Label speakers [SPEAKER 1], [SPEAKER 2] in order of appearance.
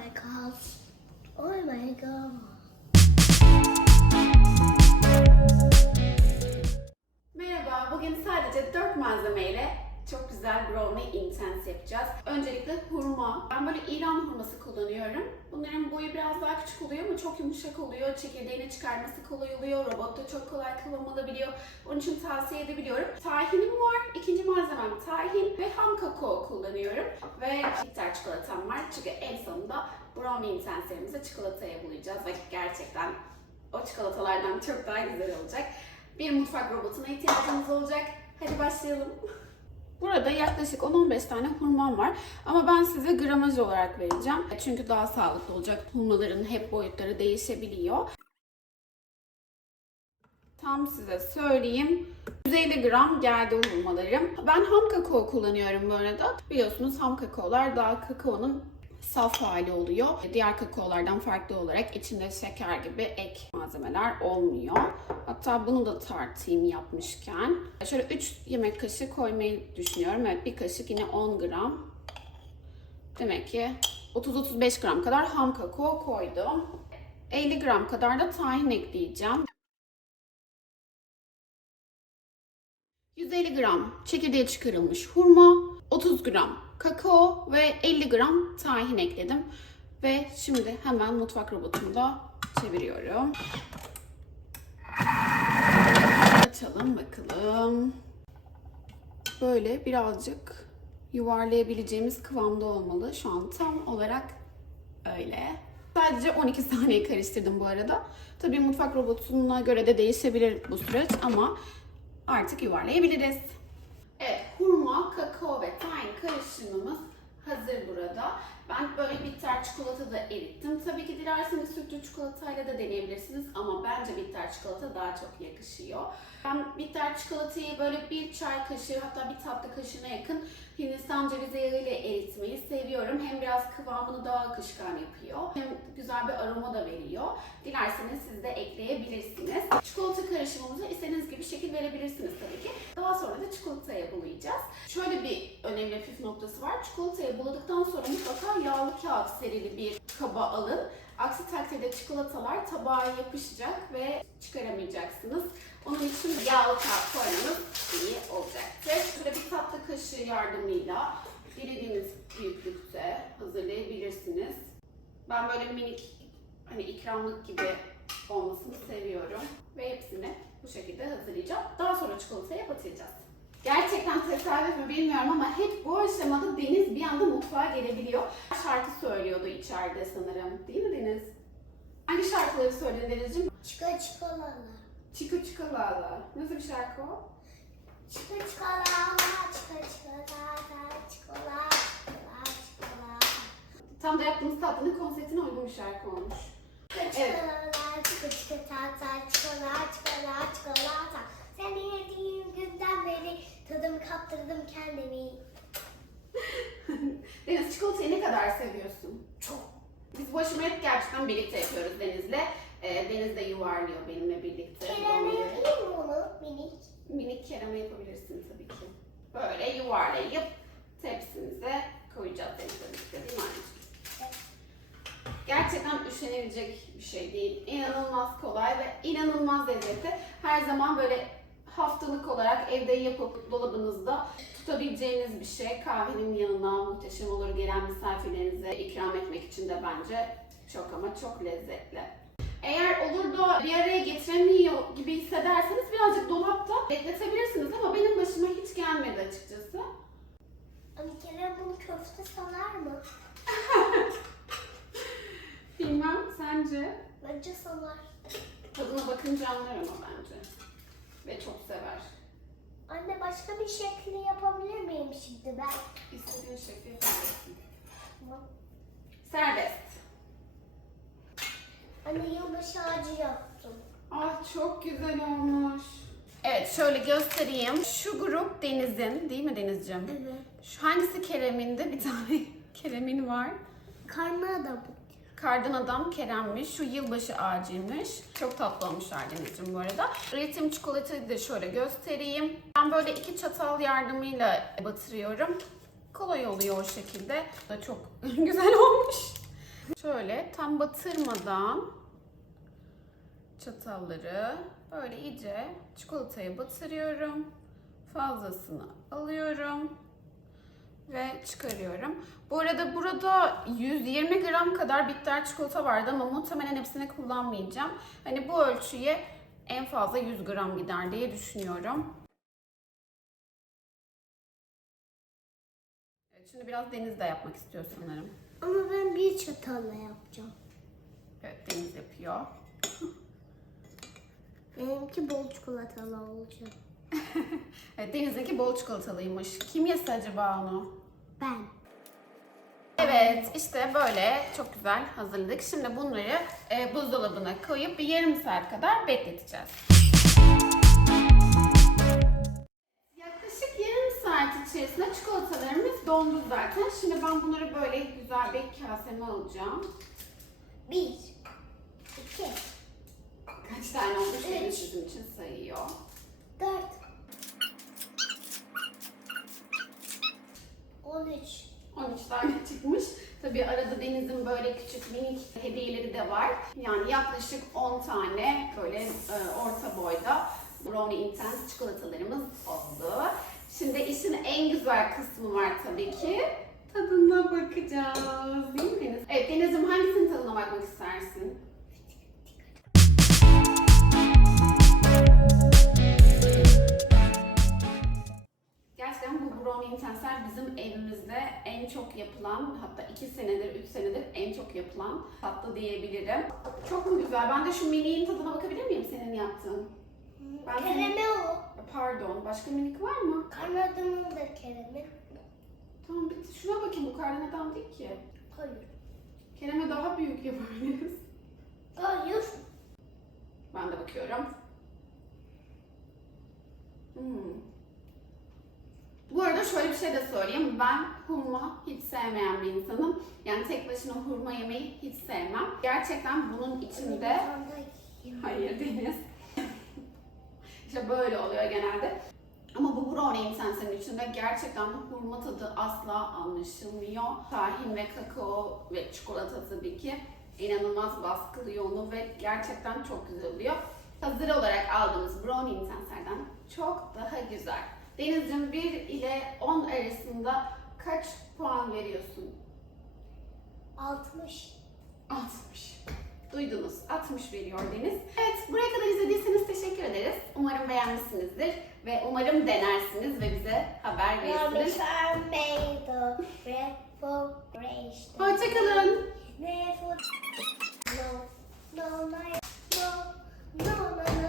[SPEAKER 1] my god. Oh my god.
[SPEAKER 2] Merhaba, bugün sadece 4 malzemeyle çok güzel brownie intense yapacağız. Öncelikle hurma. Ben böyle İran hurması kullanıyorum. Bunların boyu biraz daha küçük oluyor ama çok yumuşak oluyor. Çekirdeğini çıkarması kolay oluyor. Robotta çok kolay kıvam alabiliyor. Onun için tavsiye edebiliyorum. Tahinim var. İkinci malzemem tahin ve ham kakao kullanıyorum. Ve bitter çikolatam var. Çünkü en sonunda brownie intenselerimizi çikolataya bulayacağız. Ve gerçekten o çikolatalardan çok daha güzel olacak. Bir mutfak robotuna ihtiyacımız olacak. Hadi başlayalım. Burada yaklaşık 10-15 tane hurmam var. Ama ben size gramaj olarak vereceğim. Çünkü daha sağlıklı olacak. Hurmaların hep boyutları değişebiliyor. Tam size söyleyeyim. 150 gram geldi hurmalarım. Ben ham kakao kullanıyorum bu arada. Biliyorsunuz ham kakaolar daha kakaonun saf hali oluyor. Diğer kakaolardan farklı olarak içinde şeker gibi ek malzemeler olmuyor. Hatta bunu da tartayım yapmışken. Şöyle 3 yemek kaşığı koymayı düşünüyorum. Evet bir kaşık yine 10 gram. Demek ki 30-35 gram kadar ham kakao koydum. 50 gram kadar da tahin ekleyeceğim. 150 gram çekirdeği çıkarılmış hurma, 30 gram kakao ve 50 gram tahin ekledim. Ve şimdi hemen mutfak robotumda çeviriyorum. Açalım bakalım. Böyle birazcık yuvarlayabileceğimiz kıvamda olmalı. Şu an tam olarak öyle. Sadece 12 saniye karıştırdım bu arada. Tabii mutfak robotuna göre de değişebilir bu süreç ama artık yuvarlayabiliriz. Evet, hurma, kakao ve tahin karışımımız hazır burada. Ben böyle bitter çikolata da erittim. Tabii ki dilerseniz sütlü çikolatayla da deneyebilirsiniz ama bence bitter çikolata daha çok yakışıyor. Ben bitter çikolatayı böyle bir çay kaşığı hatta bir tatlı kaşığına yakın Hindistan cevizi yağıyla eritmeyi seviyorum. Hem biraz kıvamını daha akışkan yapıyor hem güzel bir aroma da veriyor. Dilerseniz siz de ekleyebilirsiniz. Çikolata karışımımıza istediğiniz gibi şekil verebilirsiniz tabii ki. Daha sonra da çikolataya bulayacağız. Şöyle bir önemli püf noktası var. Çikolataya buladıktan sonra mutlaka yağlı kağıt serili bir kaba alın. Aksi takdirde çikolatalar tabağa yapışacak ve çıkaramayacaksınız. Onun için yağlı kağıt koymanız iyi olacaktır. Şöyle bir tatlı kaşığı yardımıyla dilediğiniz büyüklükte hazırlayabilirsiniz. Ben böyle minik hani ikramlık gibi olmasını seviyorum. Ve hepsini bu şekilde hazırlayacağım. Daha sonra çikolataya batıracağız. Gerçekten tesadüf mü bilmiyorum ama hep bu aşamada Deniz bir anda mutfağa gelebiliyor. Şarkı söylüyordu içeride sanırım. Değil mi Deniz? Hangi şarkıları söyledin Deniz'ciğim?
[SPEAKER 1] Çıka.
[SPEAKER 2] Chico Chico Lala. Nasıl bir şarkı o?
[SPEAKER 1] Çıka. Çıka çikolata. Çikolata. Çikolata. Çikolata.
[SPEAKER 2] Tam da yaptığımız tatlının konseptine uygun bir şarkı olmuş.
[SPEAKER 1] Çıka çikolata. Çıka çikolata. Çikolata. Çikolata. Çikolata. Seni günden beri tadım kaptırdım kendimi.
[SPEAKER 2] Deniz çikolatayı ne kadar seviyorsun? Çok. Biz bu aşamayı hep gerçekten birlikte yapıyoruz Deniz'le. Ee, Deniz de yuvarlıyor benimle birlikte.
[SPEAKER 1] Kereme yapayım mı onu minik?
[SPEAKER 2] Minik kereme yapabilirsin tabii ki. Böyle yuvarlayıp tepsimize koyacağız Deniz'le birlikte değil mi anneciğim?
[SPEAKER 1] Evet.
[SPEAKER 2] Gerçekten üşenilecek bir şey değil. İnanılmaz kolay ve inanılmaz lezzetli. Her zaman böyle haftalık olarak evde yapıp dolabınızda tutabileceğiniz bir şey. Kahvenin yanına muhteşem olur. Gelen misafirlerinize ikram etmek için de bence çok ama çok lezzetli. Eğer olur da bir araya getiremiyor gibi hissederseniz birazcık dolapta bekletebilirsiniz ama benim başıma hiç gelmedi açıkçası.
[SPEAKER 1] Ama Kerem bunu köfte sanar mı?
[SPEAKER 2] Bilmem sence?
[SPEAKER 1] Bence sanar.
[SPEAKER 2] Tadına bakınca anlar ama bence. Ve çok sever.
[SPEAKER 1] Anne başka bir şekli yapabilir miyim şimdi ben?
[SPEAKER 2] İstediğin şekli yapabilirsin.
[SPEAKER 1] Tamam.
[SPEAKER 2] Serbest.
[SPEAKER 1] Anne yılbaşı ağacı yaptım.
[SPEAKER 2] Ah çok güzel olmuş. Evet şöyle göstereyim. Şu grup Deniz'in değil mi Denizciğim?
[SPEAKER 1] Evet.
[SPEAKER 2] Şu hangisi Kerem'inde bir tane Kerem'in var.
[SPEAKER 1] Karnı da bu.
[SPEAKER 2] Kardan Adam Kerem'miş. Şu yılbaşı ağacıymış. Çok tatlı olmuşlar Deniz'ciğim bu arada. Üretim çikolatayı da şöyle göstereyim. Ben böyle iki çatal yardımıyla batırıyorum. Kolay oluyor o şekilde. Bu Da çok güzel olmuş. şöyle tam batırmadan çatalları böyle iyice çikolataya batırıyorum. Fazlasını alıyorum ve çıkarıyorum. Bu arada burada 120 gram kadar bitter çikolata vardı ama muhtemelen hepsini kullanmayacağım. Hani bu ölçüye en fazla 100 gram gider diye düşünüyorum. Evet, şimdi biraz Deniz de yapmak istiyor sanırım.
[SPEAKER 1] Ama ben bir çatalla yapacağım.
[SPEAKER 2] Evet Deniz yapıyor.
[SPEAKER 1] Benimki bol çikolatalı olacak.
[SPEAKER 2] Evet Deniz'inki bol çikolatalıymış. Kim yese acaba onu?
[SPEAKER 1] Ben.
[SPEAKER 2] Evet işte böyle çok güzel hazırladık. Şimdi bunları e, buzdolabına koyup bir yarım saat kadar bekleteceğiz. Yaklaşık yarım saat içerisinde çikolatalarımız dondu zaten. Şimdi ben bunları böyle güzel bir kaseme alacağım.
[SPEAKER 1] Bir. iki,
[SPEAKER 2] Kaç tane olmuş. Deniz sizin Tabii arada Deniz'in böyle küçük minik hediyeleri de var. Yani yaklaşık 10 tane böyle e, orta boyda Brownie Intense çikolatalarımız oldu. Şimdi işin en güzel kısmı var tabii ki. Tadına bakacağız değil mi Deniz? Evet Deniz'im hangisinin tadına bakmak istersin? Bizim evimizde en çok yapılan, hatta 2 senedir, 3 senedir en çok yapılan tatlı diyebilirim. Çok mu güzel? Ben de şu miniğin tadına bakabilir miyim senin yaptığın? Ben
[SPEAKER 1] Kereme o.
[SPEAKER 2] Pardon, başka minik var mı?
[SPEAKER 1] Kanadının da kereme.
[SPEAKER 2] Tamam bitti. Şuna bakayım bu karda neden değil ki?
[SPEAKER 1] Hayır.
[SPEAKER 2] Kereme daha büyük yapabiliriz.
[SPEAKER 1] Hayır.
[SPEAKER 2] Ben de bakıyorum. Hmm. Arada şöyle bir şey de söyleyeyim. Ben hurma hiç sevmeyen bir insanım. Yani tek başına hurma yemeyi hiç sevmem. Gerçekten bunun içinde... Hayır Deniz. işte böyle oluyor genelde. Ama bu brownie intense'nin içinde gerçekten bu hurma tadı asla anlaşılmıyor. Tahin ve kakao ve çikolata tabii ki inanılmaz baskılıyor onu ve gerçekten çok güzel oluyor. Hazır olarak aldığımız brownie intense'lerden çok daha güzel. Deniz'cim 1 ile 10 arasında kaç puan veriyorsun?
[SPEAKER 1] 60.
[SPEAKER 2] 60. Duydunuz. 60 veriyor Deniz. Evet buraya kadar izlediyseniz teşekkür ederiz. Umarım beğenmişsinizdir ve umarım denersiniz ve bize haber verirsiniz.
[SPEAKER 1] Hoşçakalın. No, no, no,
[SPEAKER 2] no, no, no.